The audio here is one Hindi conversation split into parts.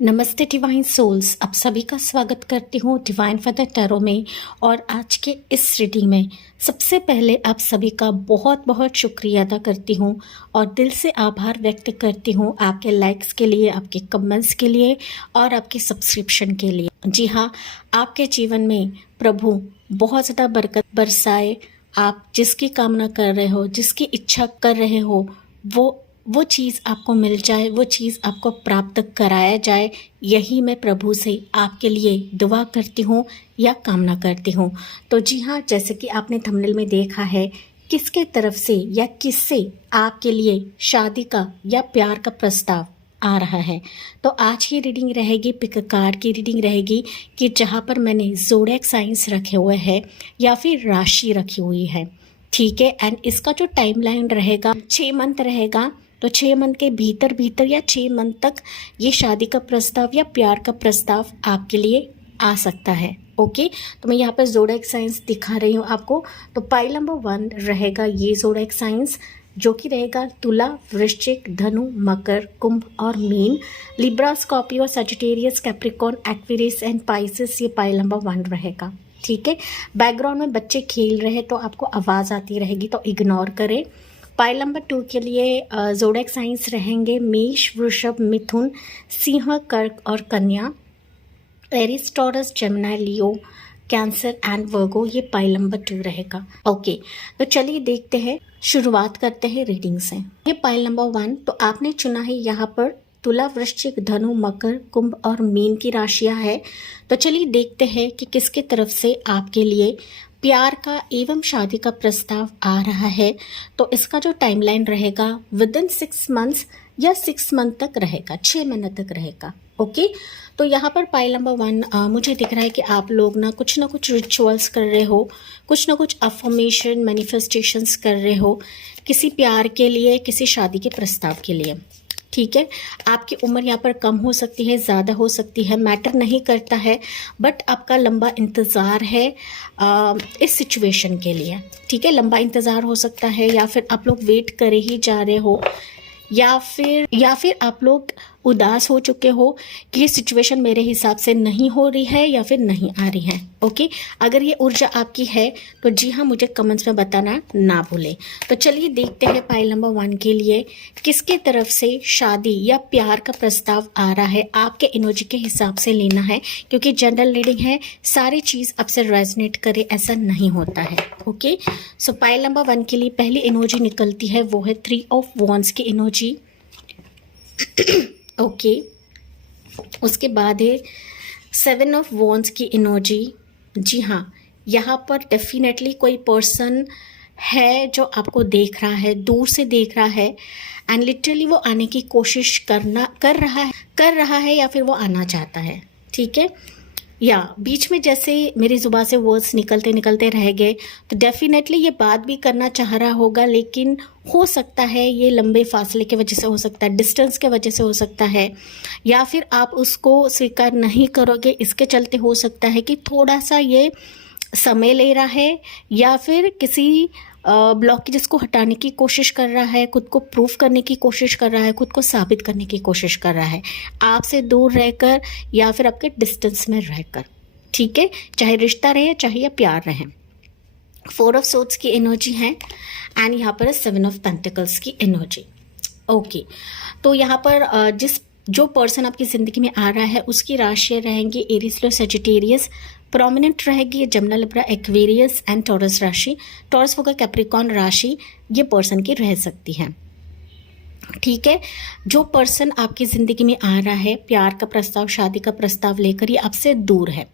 नमस्ते डिवाइन सोल्स, आप सभी का स्वागत करती हूँ डिवाइन फादर टैरो में। और आज के इस रीडिंग में सबसे पहले आप सभी का बहुत बहुत शुक्रिया अदा करती हूँ और दिल से आभार व्यक्त करती हूँ आपके लाइक्स के लिए, आपके कमेंट्स के लिए और आपके सब्सक्रिप्शन के लिए। जी हाँ, आपके जीवन में प्रभु बहुत ज़्यादा बरकत बरसाए। आप जिसकी कामना कर रहे हो, जिसकी इच्छा कर रहे हो, वो चीज़ आपको मिल जाए, वो चीज़ आपको प्राप्त कराया जाए। यही मैं प्रभु से आपके लिए दुआ करती हूँ या कामना करती हूँ। तो जी हाँ, जैसे कि आपने थंबनेल में देखा है, किसके तरफ से या किससे आपके लिए शादी का या प्यार का प्रस्ताव आ रहा है। तो आज की रीडिंग रहेगी, पिक कार्ड की रीडिंग रहेगी कि जहाँ पर मैंने ज़ोडिएक साइंस रखे हुए हैं या फिर राशि रखी हुई है। ठीक है, एंड इसका जो टाइमलाइन रहेगा 6 मंथ रहेगा। तो 6 मंथ के भीतर या 6 मंथ तक ये शादी का प्रस्ताव या प्यार का प्रस्ताव आपके लिए आ सकता है। ओके, तो मैं यहाँ पर ज़ोडिएक साइंस दिखा रही हूँ आपको। तो पाइल नंबर 1 रहेगा ये ज़ोडिएक साइंस, जो कि रहेगा तुला, वृश्चिक, धनु, मकर, कुंभ और mean. Libra, Scorpio, Sagittarius, Capricorn, Aquarius and Pisces, ये पाइल नंबर 1 रहेगा। ठीक है, बैकग्राउंड में बच्चे खेल रहे हैं तो आपको आवाज़ आती रहेगी, तो इग्नोर करें। पाइल नंबर 2 के लिए ज़ोडिएक साइंस रहेंगे मेष, वृषभ, मिथुन, सिंह, कर्क और कन्या। Aries, Taurus, Gemini, Leo, Cancer and Virgo, ये पाइल नंबर 2 रहेगा। ओके, तो चलिए देखते हैं, शुरुआत करते हैं रीडिंग से। ये पाइल नंबर 1, तो आपने चुना है यहाँ पर तुला, वृश्चिक, धनु, मकर, कुंभ और मीन की राशियां है। तो चलिए देखते हैं कि किसके तरफ से आपके लिए प्यार का एवं शादी का प्रस्ताव आ रहा है। तो इसका जो टाइमलाइन रहेगा विदिन 6 मंथ्स या 6 मंथ तक रहेगा, 6 महीने तक रहेगा। ओके, तो यहाँ पर पाइल नंबर 1 मुझे दिख रहा है कि आप लोग ना कुछ रिचुअल्स कर रहे हो, कुछ ना कुछ अफर्मेशन मैनिफेस्टेशंस कर रहे हो किसी प्यार के लिए, किसी शादी के प्रस्ताव के लिए। ठीक है, आपकी उम्र यहाँ पर कम हो सकती है, ज़्यादा हो सकती है, मैटर नहीं करता है, बट आपका लंबा इंतज़ार है इस सिचुएशन के लिए। ठीक है, लंबा इंतज़ार हो सकता है, या फिर आप लोग वेट करे ही जा रहे हो, या फिर आप लोग उदास हो चुके हो कि ये सिचुएशन मेरे हिसाब से नहीं हो रही है या फिर नहीं आ रही है। ओके, अगर ये ऊर्जा आपकी है तो जी हाँ, मुझे कमेंट्स में बताना ना भूलें। तो चलिए देखते हैं पाइल नंबर 1 के लिए किसके तरफ से शादी या प्यार का प्रस्ताव आ रहा है। आपके एनर्जी के हिसाब से लेना है, क्योंकि जनरल रीडिंग है, सारी चीज़ आपसे रेजोनेट करे ऐसा नहीं होता है। ओके, सो पाइल नंबर 1 के लिए पहली एनर्जी निकलती है, वो है 3 ऑफ वॉन्ड्स की एनर्जी। ओके, उसके बाद है 7 ऑफ वॉन्ड्स की एनर्जी। जी हाँ, यहाँ पर डेफिनेटली कोई पर्सन है जो आपको देख रहा है, दूर से देख रहा है, एंड लिटरली वो आने की कोशिश कर रहा है या फिर वो आना चाहता है। ठीक है, या बीच में जैसे मेरी ज़ुबान से वर्ड्स निकलते रह गए, तो डेफिनेटली ये बात भी करना चाह रहा होगा, लेकिन हो सकता है ये लंबे फासले की वजह से हो सकता है, डिस्टेंस के वजह से हो सकता है, या फिर आप उसको स्वीकार नहीं करोगे, इसके चलते हो सकता है कि थोड़ा सा ये समय ले रहा है, या फिर किसी ब्लॉकेजेस को हटाने की कोशिश कर रहा है, खुद को प्रूफ करने की कोशिश कर रहा है, खुद को साबित करने की कोशिश कर रहा है, आपसे दूर रहकर या फिर आपके डिस्टेंस में रहकर। ठीक है, चाहे रिश्ता रहे, चाहे या प्यार रहे। 4 ऑफ सोर्ड्स की एनर्जी है, एंड यहाँ पर 7 ऑफ पेंटिकल्स की एनर्जी। ओके, तो यहाँ पर जो पर्सन आपकी ज़िंदगी में आ रहा है उसकी राशियाँ रहेंगी एरीज, लो, सजिटेरियस। प्रोमिनेंट रहेगी Jamuna, Libra, Aquarius and taurus राशि। टॉरस होगा कैप्रिकॉर्न राशि, ये पर्सन की रह सकती है। ठीक है, जो पर्सन आपकी ज़िंदगी में आ रहा है प्यार का प्रस्ताव, शादी का प्रस्ताव लेकर, ये आपसे दूर है।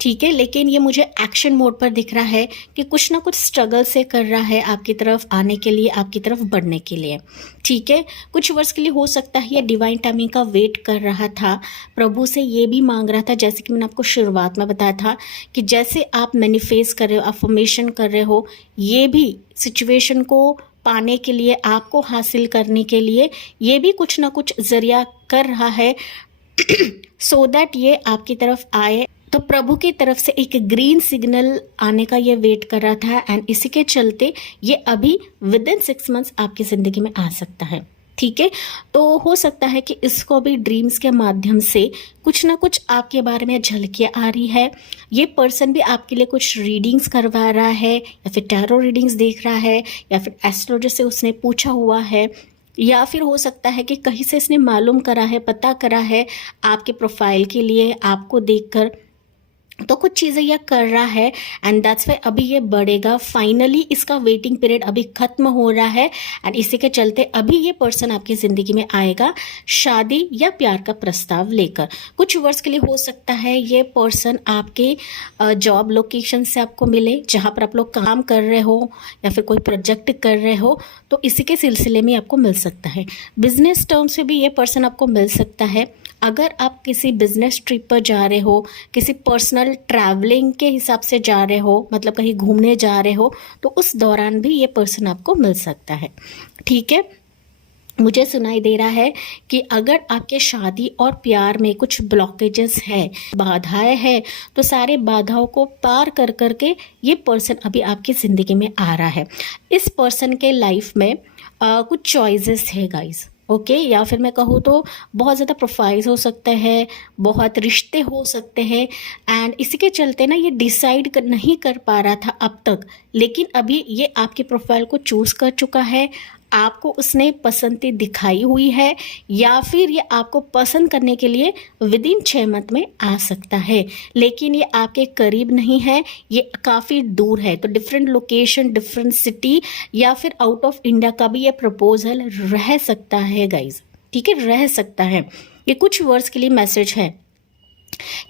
ठीक है, लेकिन ये मुझे एक्शन मोड पर दिख रहा है कि कुछ ना कुछ स्ट्रगल से कर रहा है आपकी तरफ आने के लिए, आपकी तरफ बढ़ने के लिए। ठीक है, कुछ वर्ष के लिए हो सकता है ये डिवाइन टाइमिंग का वेट कर रहा था, प्रभु से ये भी मांग रहा था, जैसे कि मैंने आपको शुरुआत में बताया था कि जैसे आप मैनिफेस्ट कर रहे हो, अफर्मेशन कर रहे हो, ये भी सिचुएशन को पाने के लिए, आपको हासिल करने के लिए ये भी कुछ ना कुछ जरिया कर रहा है सो दैट ये आपकी तरफ आए। तो प्रभु की तरफ से एक ग्रीन सिग्नल आने का ये वेट कर रहा था, एंड इसी के चलते ये अभी विदिन 6 मंथ्स आपकी ज़िंदगी में आ सकता है। ठीक है। तो हो सकता है कि इसको भी ड्रीम्स के माध्यम से कुछ ना कुछ आपके बारे में झलकियाँ आ रही है। ये पर्सन भी आपके लिए कुछ रीडिंग्स करवा रहा है, या फिर टैरो रीडिंग्स देख रहा है, या फिर एस्ट्रोलॉजर से उसने पूछा हुआ है, या फिर हो सकता है कि कहीं से इसने मालूम करा है, पता करा है आपके प्रोफाइल के लिए, आपको देखकर तो कुछ चीज़ें यह कर रहा है। एंड दैट्स वाई अभी ये बढ़ेगा। फाइनली इसका वेटिंग पीरियड अभी खत्म हो रहा है, एंड इसी के चलते अभी ये पर्सन आपकी ज़िंदगी में आएगा शादी या प्यार का प्रस्ताव लेकर। कुछ वर्ष के लिए हो सकता है ये पर्सन आपके जॉब लोकेशन से आपको मिले, जहाँ पर आप लोग काम कर रहे हो या फिर कोई प्रोजेक्ट कर रहे हो, तो इसी के सिलसिले में आपको मिल सकता है। बिजनेस टर्म से भी ये पर्सन आपको मिल सकता है। अगर आप किसी बिजनेस ट्रिप पर जा रहे हो, किसी पर्सनल ट्रैवलिंग के हिसाब से जा रहे हो, मतलब कहीं घूमने जा रहे हो, तो उस दौरान भी ये पर्सन आपको मिल सकता है। ठीक है। मुझे सुनाई दे रहा है कि अगर आपके शादी और प्यार में कुछ ब्लॉकेजेस है, बाधाएं हैं, तो सारे बाधाओं को पार कर करके ये पर्सन अभी आपकी ज़िंदगी में आ रहा है। इस पर्सन के लाइफ में कुछ चॉइसेस है गाइस, ओके। या फिर मैं कहूँ तो बहुत ज़्यादा प्रोफाइल्स हो सकते हैं, बहुत रिश्ते हो सकते हैं, एंड इसी के चलते ना ये डिसाइड नहीं कर पा रहा था अब तक, लेकिन अभी ये आपकी प्रोफाइल को चूज़ कर चुका है। आपको उसने पसंदी दिखाई हुई है, या फिर ये आपको पसंद करने के लिए विद इन 6 मंथ में आ सकता है, लेकिन ये आपके करीब नहीं है, ये काफ़ी दूर है। तो डिफरेंट लोकेशन, डिफरेंट सिटी, या फिर आउट ऑफ इंडिया का भी ये प्रपोजल रह सकता है गाइज। ठीक है, रह सकता है। ये कुछ वर्ड्स के लिए मैसेज है।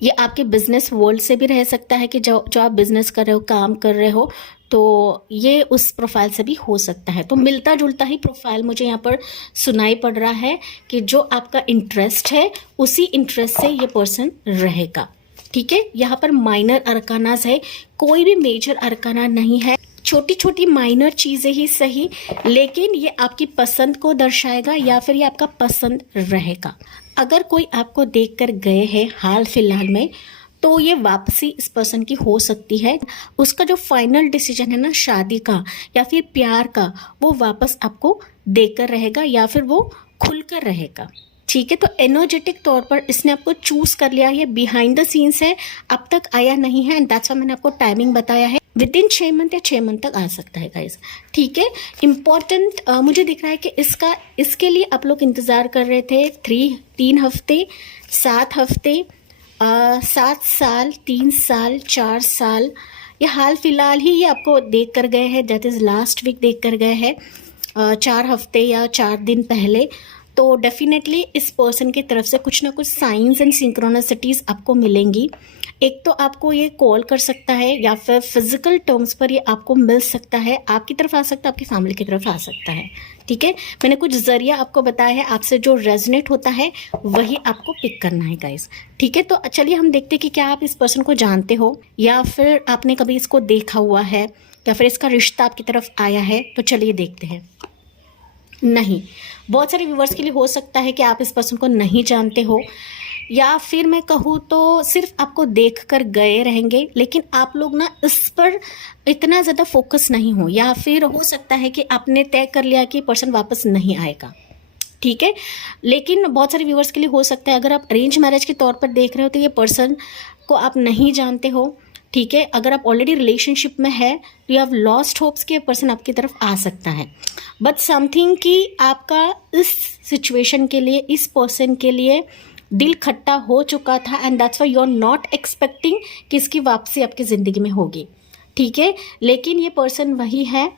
ये आपके बिजनेस वर्ल्ड से भी रह सकता है कि जो आप बिजनेस कर रहे हो, काम कर रहे हो, तो ये उस प्रोफाइल से भी हो सकता है। तो मिलता जुलता ही प्रोफाइल मुझे यहाँ पर सुनाई पड़ रहा है कि जो आपका इंटरेस्ट है उसी इंटरेस्ट से ये पर्सन रहेगा। ठीक है। यहाँ पर माइनर अरकानास है, कोई भी मेजर अरकाना नहीं है, छोटी छोटी माइनर चीज़ें ही सही, लेकिन ये आपकी पसंद को दर्शाएगा या फिर ये आपका पसंद रहेगा। अगर कोई आपको देखकर गए हैं हाल फिलहाल में, तो ये वापसी इस पर्सन की हो सकती है। उसका जो फाइनल डिसीजन है ना शादी का या फिर प्यार का, वो वापस आपको देकर रहेगा या फिर वो खुलकर रहेगा। ठीक है। तो एनर्जेटिक तौर पर इसने आपको चूज कर लिया है, बिहाइंड द सीन्स है, अब तक आया नहीं है, एंड दैट्स व्हाई मैंने आपको टाइमिंग बताया है। विद इन 6 मंथ या 6 मंथ तक आ सकता है गाइज। ठीक है। इम्पॉर्टेंट मुझे दिख रहा है कि इसके लिए आप लोग इंतज़ार कर रहे थे 3 हफ्ते, 7 हफ्ते, 7 साल, 3 साल, 4 साल, या हाल फिलहाल ही ये आपको देख कर गए हैं, दैट इज़ लास्ट वीक देख कर गए हैं, 4 हफ्ते या 4 दिन पहले। तो डेफिनेटली इस पर्सन की तरफ से कुछ ना कुछ साइंस एंड सिंक्रोनिसिटीज़ आपको मिलेंगी। एक तो आपको ये कॉल कर सकता है, या फिर फिजिकल टर्म्स पर ये आपको मिल सकता है, आपकी तरफ आ सकता है, आपकी फैमिली की तरफ आ सकता है। ठीक है। मैंने कुछ जरिया आपको बताया है, आपसे जो रेजोनेट होता है वही आपको पिक करना है गाइस। ठीक है। तो चलिए हम देखते हैं कि क्या आप इस पर्सन को जानते हो, या फिर आपने कभी इसको देखा हुआ है, या फिर इसका रिश्ता आपकी तरफ आया है। तो चलिए देखते हैं। नहीं, बहुत सारे व्यूवर्स के लिए हो सकता है कि आप इस पर्सन को नहीं जानते हो, या फिर मैं कहूँ तो सिर्फ आपको देखकर गए रहेंगे, लेकिन आप लोग ना इस पर इतना ज़्यादा फोकस नहीं हो, या फिर हो सकता है कि आपने तय कर लिया कि पर्सन वापस नहीं आएगा। ठीक है। लेकिन बहुत सारे व्यूवर्स के लिए हो सकता है, अगर आप अरेंज मैरिज के तौर पर देख रहे हो तो ये पर्सन को आप नहीं जानते हो। ठीक है। अगर आप ऑलरेडी रिलेशनशिप में है तो यू हैव लॉस्ट होप्स कि पर्सन आपकी तरफ आ सकता है, बट समथिंग कि आपका इस सिचुएशन के लिए, इस पर्सन के लिए दिल खट्टा हो चुका था, and that's why you are not expecting कि इसकी वापसी आपकी ज़िंदगी में होगी। ठीक है। लेकिन ये पर्सन वही है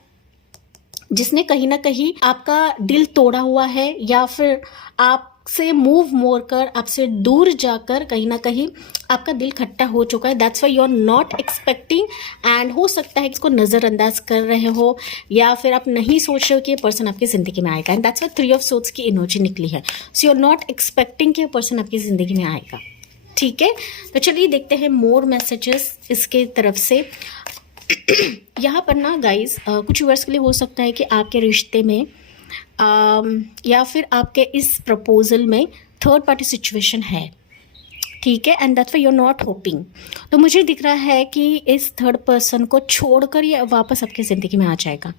जिसने कहीं ना कहीं आपका दिल तोड़ा हुआ है, या फिर आपसे मूव मोड़ कर, आपसे दूर जाकर कहीं ना कहीं आपका दिल खट्टा हो चुका है। That's why you are not expecting, and हो सकता है कि इसको नज़रअंदाज कर रहे हो, या फिर आप नहीं सोच रहे हो कि ये पर्सन आपकी ज़िंदगी में आएगा, and that's why 3 of swords की एनर्जी निकली है। So you are not expecting कि ये पर्सन आपकी ज़िंदगी में आएगा। ठीक है। तो चलिए देखते हैं मोर मैसेजेस इसके तरफ से। यहाँ पर ना गाइज कुछ वर्ष के लिए हो सकता है कि आपके रिश्ते में या फिर आपके इस प्रपोजल में थर्ड पार्टी सिचुएशन है। ठीक है। And that's why you are not hoping. तो मुझे दिख रहा है कि इस थर्ड पर्सन को छोड़कर ये वापस आपकी ज़िंदगी में आ जाएगा।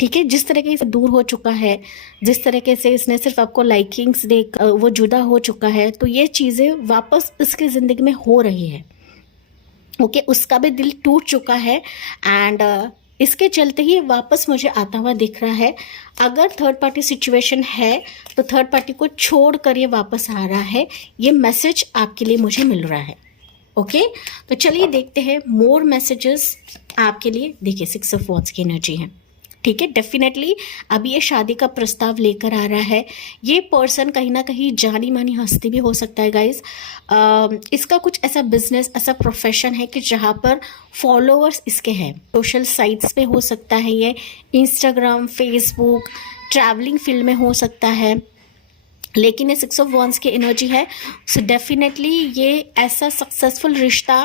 ठीक है, जिस तरीके से दूर हो चुका है, जिस तरीके से इसने सिर्फ आपको लाइकिंग्स देख वो जुदा हो चुका है, तो ये चीज़ें वापस इसकी ज़िंदगी में हो रही है। ओके, उसका भी दिल टूट चुका है एंड इसके चलते ही वापस मुझे आता हुआ दिख रहा है। अगर थर्ड पार्टी सिचुएशन है तो थर्ड पार्टी को छोड़ कर ये वापस आ रहा है, ये मैसेज आपके लिए मुझे मिल रहा है। ओके, तो चलिए देखते हैं मोर मैसेजेस आपके लिए। देखिए 6 ऑफ वॉन्ड्स की एनर्जी है। ठीक है, डेफिनेटली अभी ये शादी का प्रस्ताव लेकर आ रहा है। ये पर्सन कहीं ना कहीं जानी मानी हस्ती भी हो सकता है गाइज। इसका कुछ ऐसा बिजनेस, ऐसा प्रोफेशन है कि जहाँ पर फॉलोअर्स इसके हैं। सोशल साइट्स पे हो सकता है, ये इंस्टाग्राम, फेसबुक, ट्रैवलिंग फील्ड में हो सकता है। लेकिन ये 6 ऑफ वॉन्ड्स की एनर्जी है, सो डेफिनेटली ये ऐसा सक्सेसफुल रिश्ता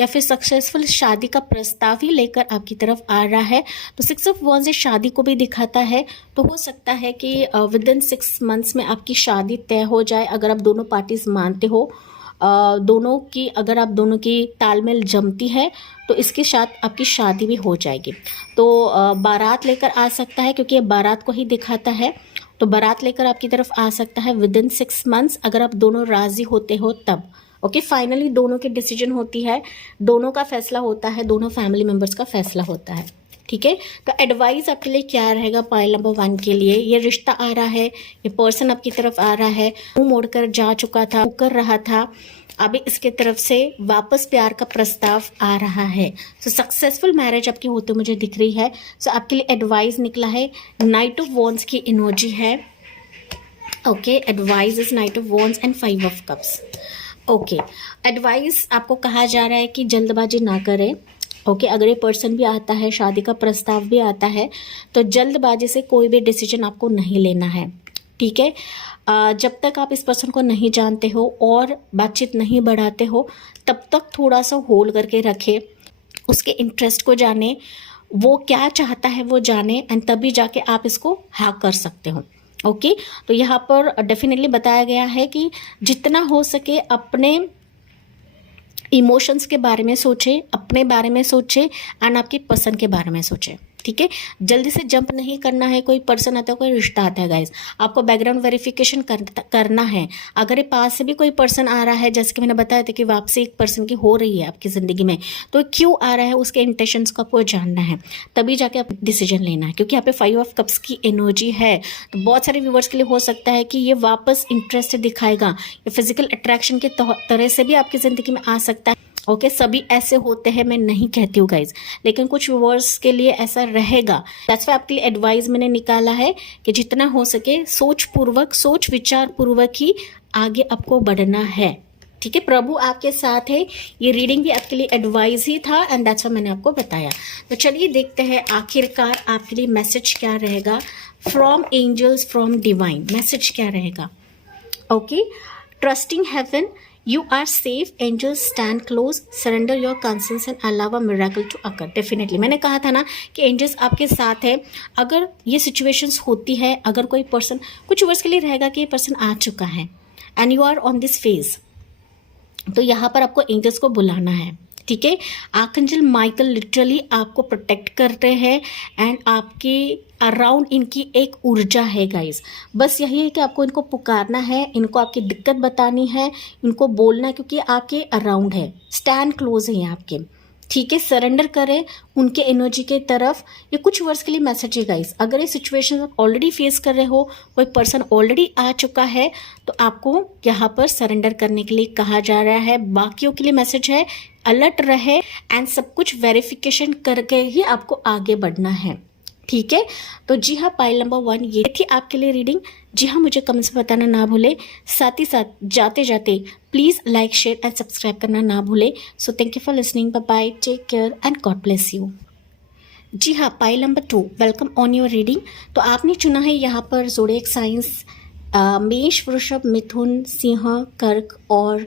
या फिर सक्सेसफुल शादी का प्रस्ताव ही लेकर आपकी तरफ आ रहा है। तो 6 ऑफ वॉन्ड्स शादी को भी दिखाता है, तो हो सकता है कि विद इन 6 मंथ्स में आपकी शादी तय हो जाए, अगर आप दोनों पार्टीज मानते हो। दोनों की, अगर आप दोनों की तालमेल जमती है तो इसके साथ आपकी शादी भी हो जाएगी। तो बारात लेकर आ सकता है, क्योंकि ये बारात को ही दिखाता है। तो बारात लेकर आपकी तरफ आ सकता है विद इन 6 मंथ्स, अगर आप दोनों राजी होते हो तब। ओके, फाइनली दोनों की डिसीजन होती है, दोनों का फैसला होता है, दोनों फैमिली मेंबर्स का फैसला होता है। ठीक है, तो एडवाइस आपके लिए क्या रहेगा पाइल नंबर 1 के लिए? ये रिश्ता आ रहा है, ये पर्सन आपकी तरफ आ रहा है, मुंह मोड़कर जा चुका था, कर रहा था, अभी इसके तरफ से वापस प्यार का प्रस्ताव आ रहा है। सो सक्सेसफुल मैरिज आपकी होते मुझे दिख रही है। सो आपके लिए एडवाइस निकला है, नाइट ऑफ वॉन्ड्स की एनर्जी है। Okay, advice is night of wands and 5 of cups. Okay, advice आपको कहा जा रहा है कि जल्दबाजी ना करें। ओके, अगर ये पर्सन भी आता है, शादी का प्रस्ताव भी आता है, तो जल्दबाजी से कोई भी डिसीजन आपको नहीं लेना है। ठीक है, जब तक आप इस पर्सन को नहीं जानते हो और बातचीत नहीं बढ़ाते हो, तब तक थोड़ा सा होल्ड करके रखें, उसके इंटरेस्ट को जाने, वो क्या चाहता है वो जाने, एंड तभी जाके आप इसको हाँ कर सकते हो। ओके, तो यहाँ पर डेफिनेटली बताया गया है कि जितना हो सके अपने इमोशंस के बारे में सोचें, अपने बारे में सोचें एंड आपकी पसंद के बारे में सोचें। ठीक है, जल्दी से जंप नहीं करना है। कोई पर्सन आता है, कोई रिश्ता आता है गाइज, आपको बैकग्राउंड वेरिफिकेशन करना है। अगर ये पास से भी कोई पर्सन आ रहा है, जैसे कि मैंने बताया था कि वापसी एक पर्सन की हो रही है आपकी ज़िंदगी में, तो क्यों आ रहा है, उसके इंटेंशंस को आपको जानना है, तभी जाके आप डिसीजन लेना है। क्योंकि यहाँ पे 5 ऑफ कप्स की एनर्जी है, तो बहुत सारे व्यूवर्स के लिए हो सकता है कि ये वापस इंटरेस्ट दिखाएगा, ये फिजिकल अट्रैक्शन के तरह से भी आपकी ज़िंदगी में आ सकता है। ओके, सभी ऐसे होते हैं, मैं नहीं कहती हूँ गाइज, लेकिन कुछ व्यूअर्स के लिए ऐसा रहेगा। दैट्स व्हाई आपके लिए एडवाइस मैंने निकाला है कि जितना हो सके सोच विचार पूर्वक ही आगे आपको बढ़ना है। ठीक है, प्रभु आपके साथ है। ये रीडिंग भी आपके लिए एडवाइस ही था एंड दैट्स व्हाई मैंने आपको बताया। तो चलिए देखते हैं आखिरकार आपके लिए मैसेज क्या रहेगा from angels, from divine. Message क्या रहेगा? Okay, trusting heaven, you are safe, angels stand close, surrender your concerns and allow a miracle to occur। Definitely मैंने कहा था ना कि एंजल्स आपके साथ है। अगर ये सिचुएशंस होती है, अगर कोई पर्सन कुछ वर्ष के लिए रहेगा कि ये पर्सन आ चुका है and you are on this phase, तो यहाँ पर आपको एंजल्स को बुलाना है। ठीक है, आर्कएंजल माइकल लिटरली आपको प्रोटेक्ट करते हैं एंड आपके अराउंड इनकी एक ऊर्जा है गाइस। बस यही है कि आपको इनको पुकारना है, इनको आपकी दिक्कत बतानी है, इनको बोलना है, क्योंकि आपके अराउंड है, स्टैंड क्लोज है आपके। ठीक है, सरेंडर करें उनके एनर्जी के तरफ। ये कुछ वर्ष के लिए मैसेज है गाइस। अगर ये सिचुएशन आप ऑलरेडी फेस कर रहे हो, कोई पर्सन ऑलरेडी आ चुका है, तो आपको यहाँ पर सरेंडर करने के लिए कहा जा रहा है। बाकियों के लिए मैसेज है अलर्ट रहे एंड सब कुछ वेरिफिकेशन करके ही आपको आगे बढ़ना है। ठीक है, तो जी हाँ, पाइल नंबर 1 ये थी आपके लिए रीडिंग। जी हाँ, मुझे कमेंट्स में बताना ना भूले, साथ ही साथ जाते जाते please like, share and subscribe करना ना भूले। So thank you for listening, bye bye, take care and God bless you. जी हाँ, pile number 2, welcome on your reading. तो आपने चुना है यहाँ पर ज़ोडिएक साइंस मेष, वृषभ, मिथुन, सिंह, कर्क और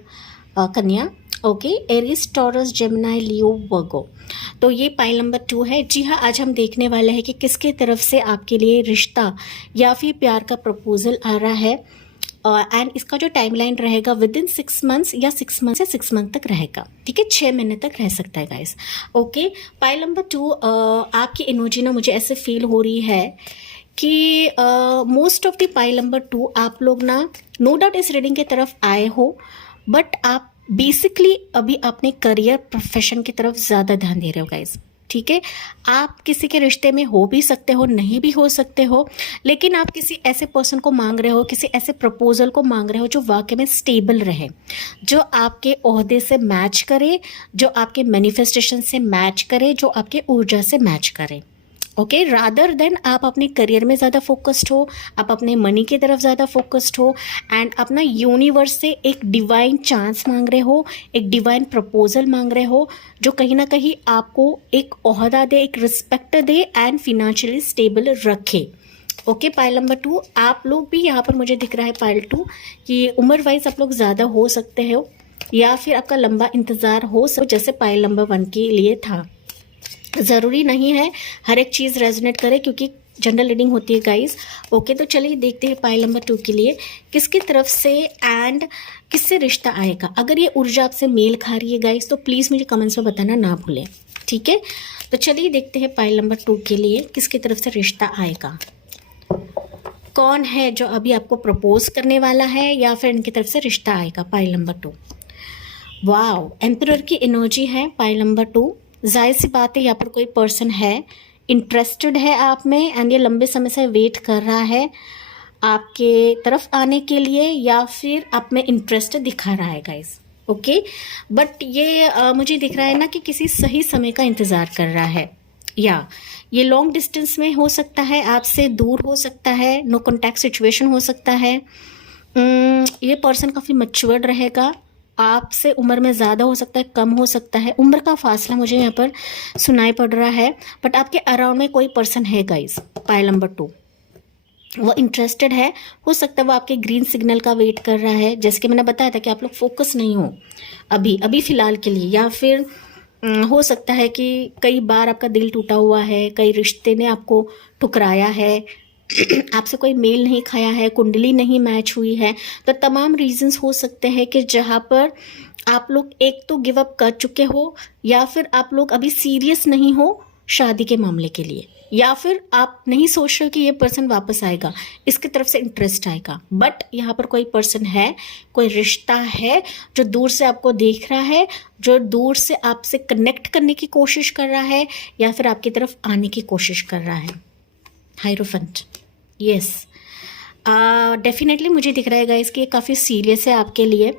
कन्या। ओके, एरीज, टॉरस, जेमिनी, लियो, वर्गो। तो ये पाइल नंबर 2 है। जी हाँ, आज हम देखने वाले हैं कि किसके तरफ से आपके लिए रिश्ता या फिर प्यार का प्रपोजल आ रहा है। एंड इसका जो टाइमलाइन रहेगा विद इन 6 मंथ्स या 6 मंथ से 6 मंथ तक रहेगा, ठीक है, 6 महीने तक रह सकता है गाइस। ओके, पाइल नंबर 2, आपकी एनर्जी ना मुझे ऐसे फील हो रही है कि most of the pile number 2 आप लोग ना नो डाउट इस रीडिंग की तरफ आए हो, बट आप बेसिकली अभी अपने करियर प्रोफेशन की तरफ ज़्यादा ध्यान दे रहे हो गाइस, ठीक है। आप किसी के रिश्ते में हो भी सकते हो, नहीं भी हो सकते हो, लेकिन आप किसी ऐसे पर्सन को मांग रहे हो, किसी ऐसे प्रपोजल को मांग रहे हो जो वाकई में स्टेबल रहे, जो आपके ओहदे से मैच करे, जो आपके मैनिफेस्टेशन से मैच करे, जो आपके ऊर्जा से मैच करे। ओके, रादर देन आप अपने करियर में ज़्यादा फोकस्ड हो, आप अपने मनी की तरफ ज़्यादा फोकस्ड हो एंड अपना यूनिवर्स से एक डिवाइन चांस मांग रहे हो, एक डिवाइन प्रपोजल मांग रहे हो जो कहीं ना कहीं आपको एक ओहदा दे, एक respect they and financially stable रखे। ओके, पाइल नंबर 2 आप लोग भी यहाँ पर मुझे दिख रहा है पाइल 2 कि उम्र वाइज आप लोग ज़्यादा हो सकते हो या फिर आपका लंबा इंतज़ार हो जैसे पाइल नंबर 1 के लिए था। ज़रूरी नहीं है हर एक चीज़ रेजोनेट करे क्योंकि जनरल रीडिंग होती है गाइस। ओके, तो चलिए देखते हैं पाइल नंबर 2 के लिए किसकी तरफ से एंड किससे रिश्ता आएगा। अगर ये ऊर्जा आपसे मेल खा रही है गाइस तो प्लीज़ मुझे कमेंट्स में बताना ना भूलें, ठीक है। तो चलिए देखते हैं पाइल नंबर 2 के लिए किसकी तरफ से रिश्ता आएगा, कौन है जो अभी आपको प्रपोज करने वाला है या फिर इनकी तरफ से रिश्ता आएगा। पाइल नंबर 2, वाओ, एम्परर की एनर्जी है पाइल नंबर 2। जाहिर सी बात है यहाँ पर कोई पर्सन है, इंटरेस्टेड है आप में एंड ये लंबे समय से वेट कर रहा है आपके तरफ आने के लिए या फिर आप में इंटरेस्ट दिखा रहा है गाइस। ओके, बट ये मुझे दिख रहा है ना कि किसी सही समय का इंतज़ार कर रहा है, या ये लॉन्ग डिस्टेंस में हो सकता है, आपसे दूर हो सकता है, नो कॉन्टैक्ट सिचुएशन हो सकता है। ये पर्सन काफ़ी मैच्योर्ड रहेगा, आपसे उम्र में ज़्यादा हो सकता है, कम हो सकता है, उम्र का फासला मुझे यहाँ पर सुनाई पड़ रहा है, बट आपके अराउंड में कोई पर्सन है गाइस। पाइल नंबर 2 वो इंटरेस्टेड है, हो सकता है वो आपके ग्रीन सिग्नल का वेट कर रहा है, जैसे कि मैंने बताया था कि आप लोग फोकस नहीं हो अभी फ़िलहाल के लिए, या फिर हो सकता है कि कई बार आपका दिल टूटा हुआ है, कई रिश्ते ने आपको ठुकराया है, आपसे कोई मेल नहीं खाया है, कुंडली नहीं मैच हुई है, तो तमाम रीजंस हो सकते हैं कि जहाँ पर आप लोग एक तो गिव अप कर चुके हो या फिर आप लोग अभी सीरियस नहीं हो शादी के मामले के लिए, या फिर आप नहीं सोच रहे हो कि ये पर्सन वापस आएगा, इसकी तरफ से इंटरेस्ट आएगा। बट यहाँ पर कोई पर्सन है, कोई रिश्ता है जो दूर से आपको देख रहा है, जो दूर से आपसे कनेक्ट करने की कोशिश कर रहा है या फिर आपकी तरफ आने की कोशिश कर रहा है। हायरोफेंट, यस, डेफिनेटली मुझे दिख रहा है गाइस कि ये काफ़ी सीरियस है आपके लिए,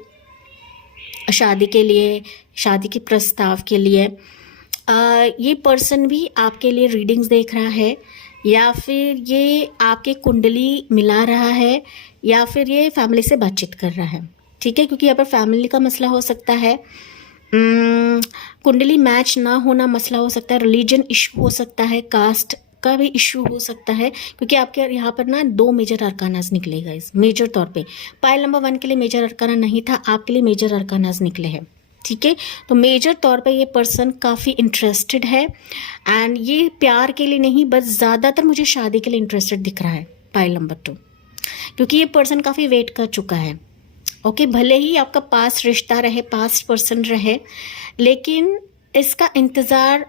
शादी के लिए, शादी के प्रस्ताव के लिए। ये पर्सन भी आपके लिए रीडिंग्स देख रहा है या फिर ये आपके कुंडली मिला रहा है या फिर ये फैमिली से बातचीत कर रहा है, ठीक है, क्योंकि यहाँ पर फैमिली का मसला हो सकता है, कुंडली मैच ना होना मसला हो सकता है, रिलीजन इशू हो सकता है, कास्ट का भी इशू हो सकता है, क्योंकि आपके यहाँ पर ना 2 मेजर अरकानास निकलेगा इस मेजर तौर पे। पाइल नंबर 1 के लिए मेजर अरकाना नहीं था, आपके लिए मेजर अरकानास निकले हैं, ठीक है। तो मेजर तौर पे ये पर्सन काफ़ी इंटरेस्टेड है एंड ये प्यार के लिए नहीं बस ज़्यादातर मुझे शादी के लिए इंटरेस्टेड दिख रहा है पाइल नंबर 2, क्योंकि ये पर्सन काफ़ी वेट कर चुका है। ओके, भले ही आपका पास्ट रिश्ता रहे, पास्ट पर्सन रहे, लेकिन इसका इंतज़ार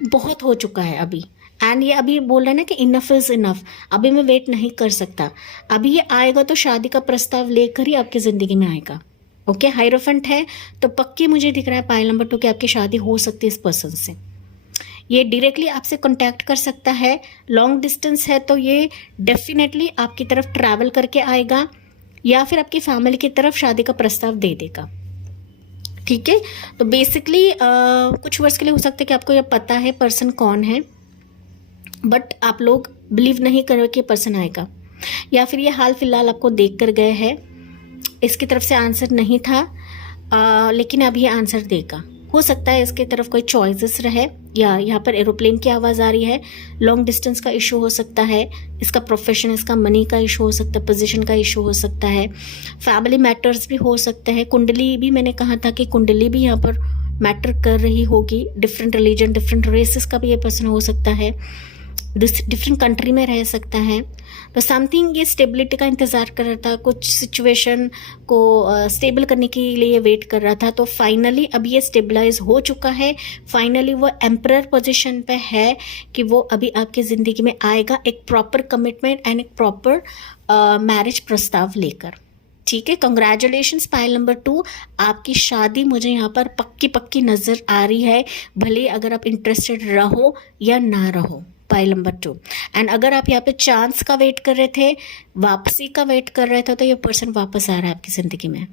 बहुत हो चुका है अभी एंड ये अभी बोल रहा है ना कि इनफ इज़ इनफ, अभी मैं वेट नहीं कर सकता, अभी ये आएगा तो शादी का प्रस्ताव लेकर ही आपकी ज़िंदगी में आएगा। ओके, हायरोफेंट है तो पक्की मुझे दिख रहा है पाइल नंबर 2 कि आपकी शादी हो सकती है इस पर्सन से। ये डायरेक्टली आपसे कांटेक्ट कर सकता है, लॉन्ग डिस्टेंस है तो ये डेफिनेटली आपकी तरफ ट्रैवल करके आएगा या फिर आपकी फैमिली की तरफ शादी का प्रस्ताव दे देगा, ठीक है। तो बेसिकली कुछ वर्ष के लिए हो सकता है कि आपको ये पता है पर्सन कौन है, बट आप लोग बिलीव नहीं करो कि पर्सन आएगा, या फिर ये हाल फिलहाल आपको देख कर गए हैं, इसकी तरफ से आंसर नहीं था लेकिन अब ये आंसर देगा। हो सकता है इसके तरफ कोई चॉइसेस रहे, या यहाँ पर एरोप्लेन की आवाज़ आ रही है, लॉन्ग डिस्टेंस का इशू हो सकता है, इसका प्रोफेशन, इसका मनी का इशू हो सकता है, पोजीशन का इशू हो सकता है, फैमिली मैटर्स भी हो सकते हैं, कुंडली भी मैंने कहा था कि कुंडली भी यहाँ पर मैटर कर रही होगी, डिफरेंट रिलीजन, डिफरेंट रेसेस का भी ये पर्सन हो सकता है, डिफरेंट कंट्री में रह सकता है। तो समथिंग ये स्टेबिलिटी का इंतज़ार कर रहा था, कुछ सिचुएशन को स्टेबल करने के लिए वेट कर रहा था। तो फाइनली अब ये स्टेबलाइज हो चुका है, फाइनली वो एम्परर पोजीशन पे है कि वो अभी आपकी ज़िंदगी में आएगा एक प्रॉपर कमिटमेंट एंड एक प्रॉपर मैरिज प्रस्ताव लेकर। ठीक है, कंग्रेचुलेशंस पाइल नंबर 2, आपकी शादी मुझे यहाँ पर पक्की पक्की नज़र आ रही है, भले अगर आप इंटरेस्टेड रहो या ना रहो। पाइल नंबर 2, एंड अगर आप यहाँ पे चांस का वेट कर रहे थे, वापसी का वेट कर रहे थे, तो ये पर्सन वापस आ रहा है आपकी ज़िंदगी में।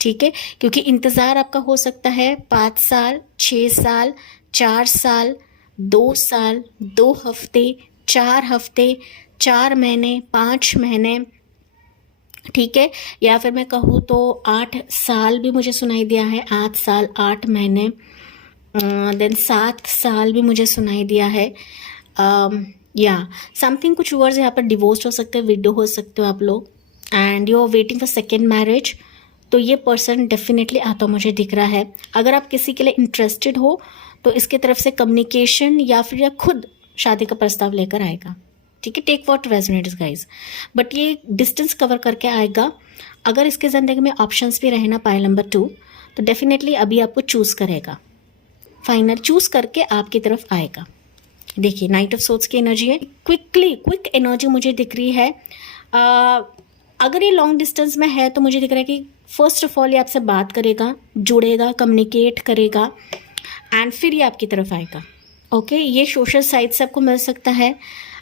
ठीक है, क्योंकि इंतज़ार आपका हो सकता है 5 साल, 6 साल, 4 साल, 2 साल, 2 हफ्ते, 4 हफ्ते, 4 महीने, 5 महीने। ठीक है, या फिर मैं कहूँ तो 8 साल भी मुझे सुनाई दिया है, 8 साल 8 महीने, देन 7 साल भी मुझे सुनाई दिया है। या समथिंग कुछ वर्ड्स यहाँ पर डिवोर्स हो सकते हैं, विडो हो सकते हो आप लोग, and you are waiting for second marriage. तो ये पर्सन डेफिनेटली आता मुझे दिख रहा है। अगर आप किसी के लिए इंटरेस्टेड हो तो इसके तरफ से कम्युनिकेशन या फिर या खुद शादी का प्रस्ताव लेकर आएगा। ठीक है, take what resonates guys, but ये डिस्टेंस कवर करके आएगा। अगर इसके ज़िंदगी में ऑप्शंस भी रहे ना पाइल नंबर 2, तो डेफिनेटली अभी आपको चूज़ करेगा, फाइनल चूज़ करके आपकी तरफ आएगा। देखिए नाइट ऑफ सोर्ड्स की एनर्जी है, क्विक एनर्जी मुझे दिख रही है। अगर ये लॉन्ग डिस्टेंस में है तो मुझे दिख रहा है कि फर्स्ट ऑफ ऑल ये आपसे बात करेगा, जुड़ेगा, कम्युनिकेट करेगा, एंड फिर ये आपकी तरफ आएगा। ओके, ये सोशल साइट से आपको मिल सकता है।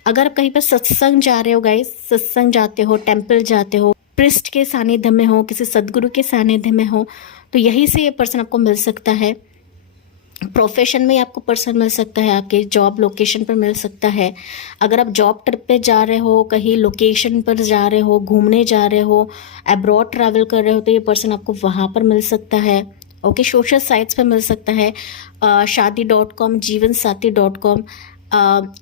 अगर आप कहीं पर सत्संग जा रहे हो गाइस, सत्संग जाते हो, टेम्पल जाते हो, प्रिस्ट के सानिध्य में हो, किसी सदगुरु के सानिध्य में हो, तो यहीं से ये पर्सन आपको मिल सकता है। प्रोफेशन में आपको पर्सन मिल सकता है, आपके जॉब लोकेशन पर मिल सकता है। अगर आप जॉब ट्रिप पे जा रहे हो, कहीं लोकेशन पर जा रहे हो, घूमने जा रहे हो, अब्रॉड ट्रैवल कर रहे हो, तो ये पर्सन आपको वहाँ पर मिल सकता है। ओके, सोशल साइट्स पर मिल सकता है, शादी.com, जीवनसाथी.com,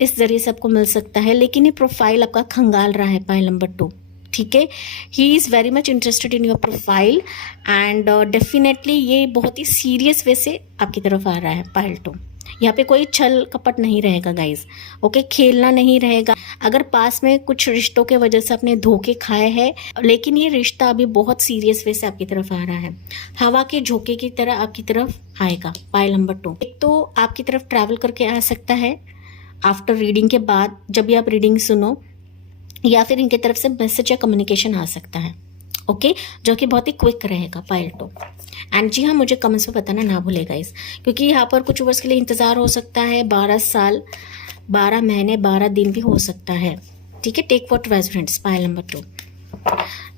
इस जरिए से आपको मिल सकता है। लेकिन ये प्रोफाइल आपका खंगाल रहा है पाइल नंबर 2। ठीक है, he is very much interested in your profile, and definitely ये बहुत ही सीरियस वे से आपकी तरफ आ रहा है पाइल 2। यहाँ पे कोई छल कपट नहीं रहेगा गाइज। ओके, खेलना नहीं रहेगा। अगर पास में कुछ रिश्तों के वजह से आपने धोखे खाए हैं, लेकिन ये रिश्ता अभी बहुत सीरियस वे से आपकी तरफ आ रहा है, हवा के झोंके की तरह आपकी तरफ आएगा पाइल नंबर 2। एक तो आपकी तरफ ट्रैवल करके आ सकता है आफ्टर रीडिंग के बाद, जब भी आप रीडिंग सुनो, या फिर इनके तरफ से मैसेज या कम्युनिकेशन आ सकता है। ओके, जो कि बहुत ही क्विक रहेगा पाइल 2। एंड जी हाँ, मुझे कमेंट्स में बताना ना भूलेगा इस, क्योंकि यहाँ पर कुछ वर्ष के लिए इंतज़ार हो सकता है, 12 साल, 12 महीने, 12 दिन भी हो सकता है। ठीक है, take what resonates pile number 2।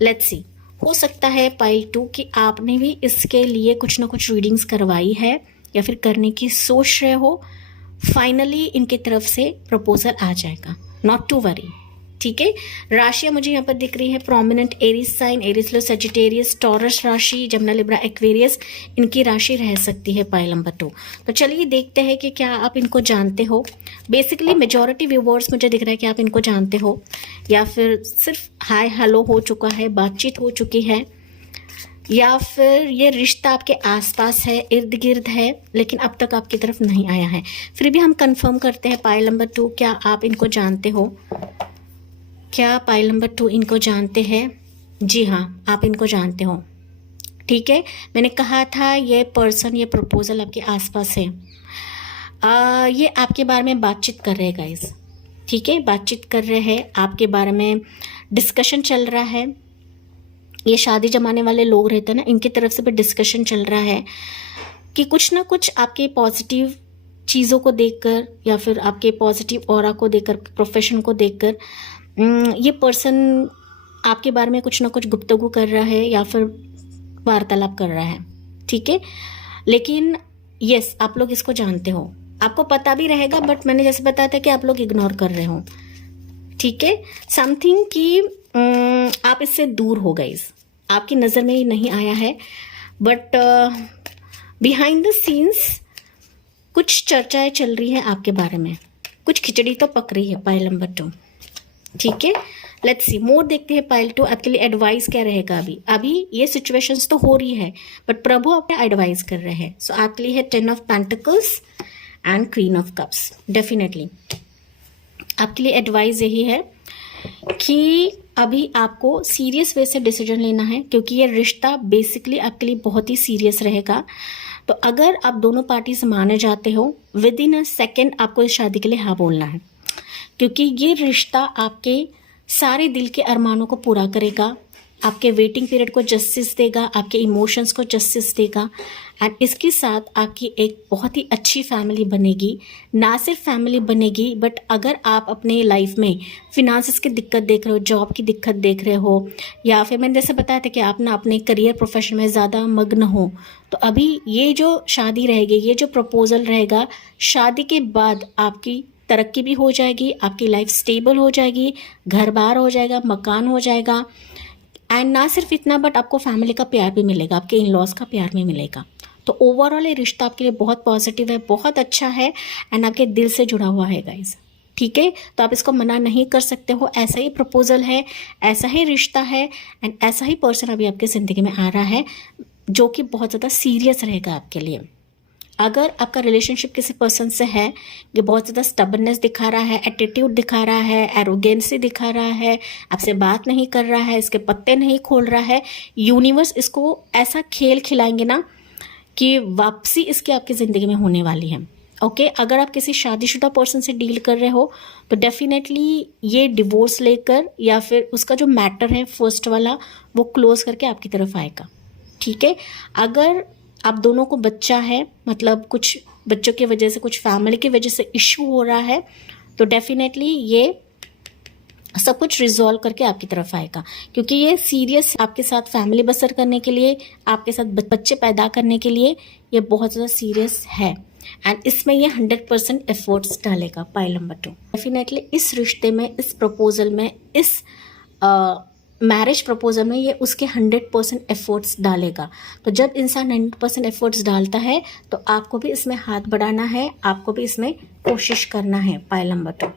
Let's see, हो सकता है पाइल 2 कि आपने भी इसके लिए कुछ ना कुछ रीडिंग्स करवाई है या फिर करने की सोच रहे हो। फाइनली इनकी तरफ से प्रपोजल आ जाएगा, नॉट टू वरी। ठीक है, राशियाँ मुझे यहाँ पर दिख रही है, प्रोमिनेंट एरीज साइन, एरीज लो सेजिटेरियस, टॉरस राशि, जमुना लिब्रा एक्वेरियस, इनकी राशि रह सकती है पाइल नंबर 2। तो चलिए देखते हैं कि क्या आप इनको जानते हो। बेसिकली मेजॉरिटी व्यूवर्स मुझे दिख रहा है कि आप इनको जानते हो, या फिर सिर्फ हाय हेलो हो चुका है, बातचीत हो चुकी है, या फिर ये रिश्ता आपके आसपास है, इर्द गिर्द है, लेकिन अब तक आपकी तरफ नहीं आया है। फिर भी हम कंफर्म करते हैं पाइल नंबर 2, क्या आप इनको जानते हो? क्या पाइल नंबर 2 इनको जानते हैं? जी हाँ, आप इनको जानते हो। ठीक है, मैंने कहा था ये पर्सन, ये प्रपोजल आपके आसपास है। ये आपके बारे में बातचीत कर रहे हैं गाइस। ठीक है, बातचीत कर रहे हैं आपके बारे में, डिस्कशन चल रहा है। ये शादी जमाने वाले लोग रहते हैं ना, इनकी तरफ से भी डिस्कशन चल रहा है कि कुछ ना कुछ आपके पॉजिटिव चीज़ों को देखकर, या फिर आपके पॉजिटिव ऑरा को देखकर, प्रोफेशन को देखकर, ये पर्सन आपके बारे में कुछ ना कुछ गुफ्तगू कर रहा है या फिर वार्तालाप कर रहा है। ठीक है, लेकिन यस, आप लोग इसको जानते हो, आपको पता भी रहेगा, बट मैंने जैसे बताया था कि आप लोग इग्नोर कर रहे हो। ठीक है, समथिंग कि आप इससे दूर हो गए, आपकी नज़र में ही नहीं आया है, बट बिहाइंड द सीन्स कुछ चर्चाएं चल रही हैं आपके बारे में, कुछ खिचड़ी तो पक रही है पाइल नंबर 2। ठीक है, लेट्स सी मोर देखते हैं पाइल 2 आपके लिए एडवाइस क्या रहेगा। अभी ये सिचुएशंस तो हो रही है, बट प्रभु आपको एडवाइस कर रहे हैं। सो आपके लिए है 10 of pentacles and queen of cups. Definitely आपके लिए एडवाइस यही है कि अभी आपको सीरियस वे से डिसीजन लेना है, क्योंकि ये रिश्ता बेसिकली आपके लिए बहुत ही सीरियस रहेगा। तो अगर आप दोनों पार्टीज माने जाते हो, विद इन अ सेकेंड आपको इस शादी के लिए हाँ बोलना है, क्योंकि ये रिश्ता आपके सारे दिल के अरमानों को पूरा करेगा, आपके वेटिंग पीरियड को जस्टिस देगा, आपके इमोशंस को जस्टिस देगा, एंड इसके साथ आपकी एक बहुत ही अच्छी फैमिली बनेगी। ना सिर्फ फैमिली बनेगी, बट अगर आप अपने लाइफ में फिनांसिस की दिक्कत देख रहे हो, जॉब की दिक्कत देख रहे हो, या फिर मैंने जैसे बताया था कि आप ना अपने करियर प्रोफेशन में ज़्यादा मग्न हो, तो अभी ये जो शादी रहेगी, ये जो प्रपोजल रहेगा, शादी के बाद आपकी तरक्की भी हो जाएगी, आपकी लाइफ स्टेबल हो जाएगी, घर बार हो जाएगा, मकान हो जाएगा, एंड ना सिर्फ इतना बट आपको फैमिली का प्यार भी मिलेगा, आपके इन लॉज का प्यार भी मिलेगा। तो ओवरऑल ये रिश्ता आपके लिए बहुत पॉजिटिव है, बहुत अच्छा है, एंड आपके दिल से जुड़ा हुआ है गाइस। ठीक है, तो आप इसको मना नहीं कर सकते हो। ऐसा ही प्रपोजल है, ऐसा ही रिश्ता है, एंड ऐसा ही पर्सन अभी आपकी ज़िंदगी में आ रहा है जो कि बहुत ज़्यादा सीरियस रहेगा आपके लिए। अगर आपका रिलेशनशिप किसी पर्सन से है, ये बहुत ज़्यादा स्टबरनेस दिखा रहा है, एटीट्यूड दिखा रहा है, एरोगेंसी दिखा रहा है, आपसे बात नहीं कर रहा है, इसके पत्ते नहीं खोल रहा है, यूनिवर्स इसको ऐसा खेल खिलाएंगे ना कि वापसी इसकी आपकी ज़िंदगी में होने वाली है। ओके, अगर आप किसी शादीशुदा पर्सन से डील कर रहे हो तो डेफिनेटली ये डिवोर्स लेकर या फिर उसका जो मैटर है फर्स्ट वाला वो क्लोज करके आपकी तरफ आएगा। ठीक है, अगर आप दोनों को बच्चा है, मतलब कुछ बच्चों की वजह से, कुछ फैमिली की वजह से इश्यू हो रहा है, तो डेफिनेटली ये सब कुछ रिजॉल्व करके आपकी तरफ आएगा, क्योंकि ये सीरियस आपके साथ फैमिली बसर करने के लिए, आपके साथ बच्चे पैदा करने के लिए ये बहुत ज़्यादा सीरियस है, एंड इसमें ये 100% एफर्ट्स डालेगा। पाइल नंबर 2, डेफिनेटली इस रिश्ते में, इस प्रपोजल में, इस मैरिज प्रपोजल में ये उसके 100% एफर्ट्स डालेगा। तो जब इंसान 100% एफर्ट्स डालता है तो आपको भी इसमें हाथ बढ़ाना है, आपको भी इसमें कोशिश करना है। पाइल नंबर 2,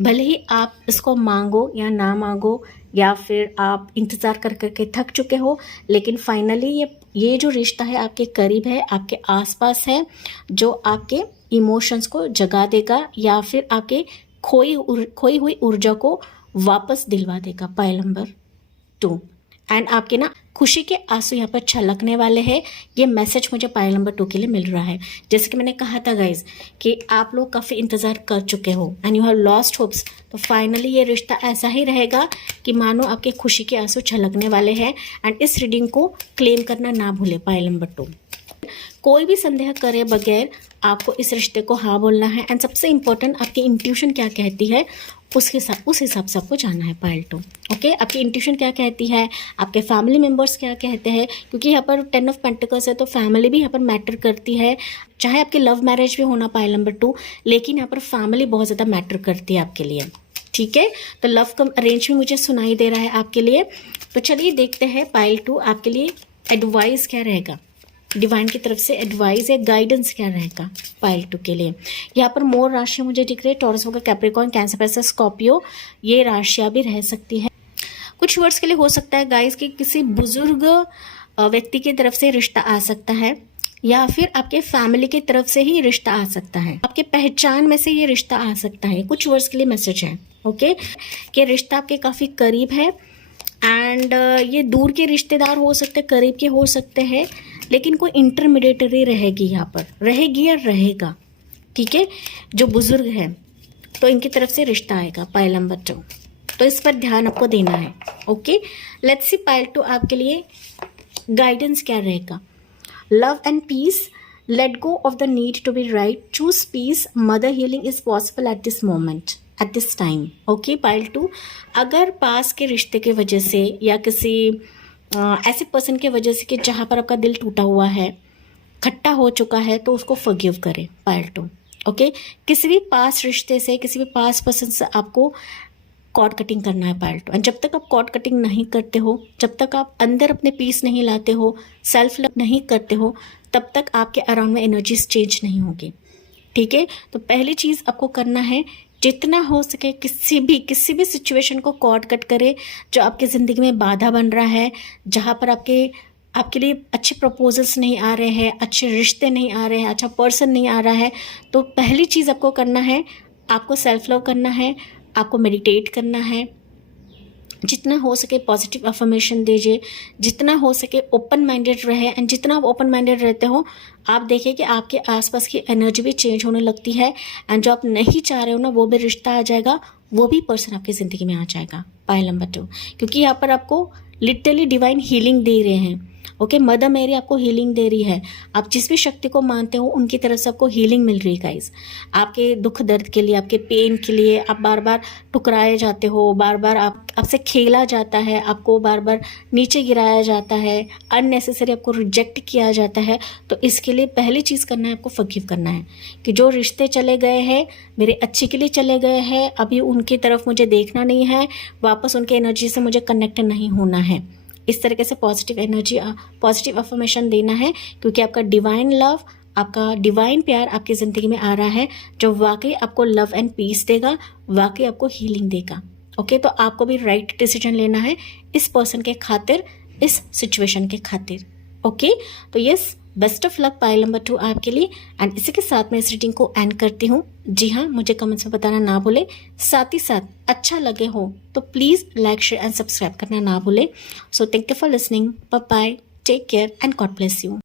भले ही आप इसको मांगो या ना मांगो, या फिर आप इंतज़ार कर करके थक चुके हो, लेकिन फाइनली ये जो रिश्ता है आपके करीब है, आपके आसपास है, जो आपके इमोशंस को जगा देगा या फिर आपके खोई हुई ऊर्जा को वापस दिलवा देगा। पाइल नंबर 2, एंड आपके ना खुशी के आंसू यहाँ पर छलकने वाले हैं। ये मैसेज मुझे पाइल नंबर 2 के लिए मिल रहा है। जैसे कि मैंने कहा था गाइज कि आप लोग काफ़ी इंतज़ार कर चुके हो and you have lost hopes, तो फाइनली ये रिश्ता ऐसा ही रहेगा कि मानो आपके खुशी के आंसू छलकने वाले हैं, एंड इस रीडिंग को क्लेम करना ना भूले। पाइल नंबर 2, कोई भी संदेह करे बगैर आपको इस रिश्ते को हाँ बोलना है, एंड सबसे इम्पोर्टेंट आपकी इंट्यूशन क्या कहती है उस हिसाब से आपको जानना है। पाइल 2, ओके, आपकी इंट्यूशन क्या कहती है, आपके फैमिली मेम्बर्स क्या कहते हैं, क्योंकि यहाँ पर 10 ऑफ पेंटिकल्स है, तो फैमिली भी यहाँ पर मैटर करती है। चाहे आपकी लव मैरिज भी होना पाइल नंबर 2, लेकिन यहाँ पर फैमिली बहुत ज़्यादा मैटर करती है आपके लिए। ठीक है, तो लव का अरेंज भी मुझे सुनाई दे रहा है आपके लिए। तो चलिए देखते हैं पाइल 2 आपके लिए एडवाइस क्या रहेगा, डिवाइन की तरफ से एडवाइस या गाइडेंस क्या रहेगा पाइल 2 के लिए। यहाँ पर मोर राशि मुझे दिख रही है, टॉरस होगा, कैप्रिकॉर्न, कैंसर, पैसा, स्कॉर्पियो, ये राशियाँ भी रह सकती है। कुछ वर्ड्स के लिए हो सकता है गाइस कि किसी बुजुर्ग व्यक्ति की तरफ से रिश्ता आ सकता है, या फिर आपके फैमिली की तरफ से ही रिश्ता आ सकता है, आपके पहचान में से ये रिश्ता आ सकता है। कुछ वर्ड्स के लिए मैसेज है, ओके, कि रिश्ता आपके काफ़ी करीब है, एंड ये दूर के रिश्तेदार हो सकते हैं, करीब के हो सकते हैं, लेकिन कोई इंटरमीडिएटरी रहेगी यहाँ पर, रहेगी या रहेगा। ठीक है, जो बुजुर्ग है तो इनकी तरफ से रिश्ता आएगा। पाइल नंबर 2, तो इस पर ध्यान आपको देना है। ओके, लेट्स सी पाइल 2 आपके लिए गाइडेंस क्या रहेगा। Love and peace, let go of the need to be right, choose peace, mother healing is possible at this moment, at this time. Okay, pile 2, अगर पास के रिश्ते की वजह से या किसी ऐसे पर्सन के वजह से कि जहाँ पर आपका दिल टूटा हुआ है, खट्टा हो चुका है, तो उसको फॉरगिव करें। पाइल 2, ओके, किसी भी पास रिश्ते से, किसी भी पास पर्सन से आपको कॉर्ड कटिंग करना है। पाइल 2, जब तक आप कॉर्ड कटिंग नहीं करते हो, जब तक आप अंदर अपने पीस नहीं लाते हो, सेल्फ लव नहीं करते हो, तब तक आपके अराउंड में एनर्जीज चेंज नहीं होगी। ठीक है, तो पहली चीज़ आपको करना है, जितना हो सके किसी भी सिचुएशन को कॉर्ड कट करे जो आपकी ज़िंदगी में बाधा बन रहा है, जहाँ पर आपके लिए अच्छे प्रपोजल्स नहीं आ रहे हैं, अच्छे रिश्ते नहीं आ रहे हैं, अच्छा पर्सन नहीं आ रहा है। तो पहली चीज़ आपको करना है, आपको सेल्फ लव करना है, आपको मेडिटेट करना है, जितना हो सके पॉजिटिव अफर्मेशन दीजिए, जितना हो सके ओपन माइंडेड रहे। एंड जितना आप ओपन माइंडेड रहते हो, आप देखिए कि आपके आसपास की एनर्जी भी चेंज होने लगती है। एंड जो आप नहीं चाह रहे हो ना, वो भी रिश्ता आ जाएगा, वो भी पर्सन आपकी ज़िंदगी में आ जाएगा। पायल नंबर 2, क्योंकि यहाँ पर आपको लिटरली डिवाइन हीलिंग दे रहे हैं। ओके, मदर मेरी आपको हीलिंग दे रही है। आप जिस भी शक्ति को मानते हो उनकी तरफ से आपको हीलिंग मिल रही है गाइस। आपके दुख दर्द के लिए, आपके पेन के लिए, आप बार बार टुकराए जाते हो, बार बार आपसे खेला जाता है, आपको बार बार नीचे गिराया जाता है, अननेसेसरी आपको रिजेक्ट किया जाता है। तो इसके लिए पहली चीज़ करना है, आपको फॉरगिव करना है कि जो रिश्ते चले गए हैं मेरे अच्छे के लिए चले गए हैं, अभी उनकी तरफ मुझे देखना नहीं है, वापस उनके एनर्जी से मुझे कनेक्ट नहीं होना है। इस तरीके से पॉजिटिव एनर्जी, पॉजिटिव अफर्मेशन देना है, क्योंकि आपका डिवाइन लव, आपका डिवाइन प्यार आपकी ज़िंदगी में आ रहा है, जो वाकई आपको लव एंड पीस देगा, वाकई आपको हीलिंग देगा। ओके, तो आपको भी राइट डिसीजन लेना है इस पर्सन के खातिर, इस सिचुएशन के खातिर। ओके, तो yes, best of luck pile number 2 आपके लिए। एंड इसी के साथ मैं इस रीडिंग को एंड करती हूँ। जी हाँ, मुझे कमेंट्स में बताना ना भूले। साथ ही साथ अच्छा लगे हो तो please like, share and subscribe करना ना भूले। So thank you for listening. Bye bye, take care and God bless you.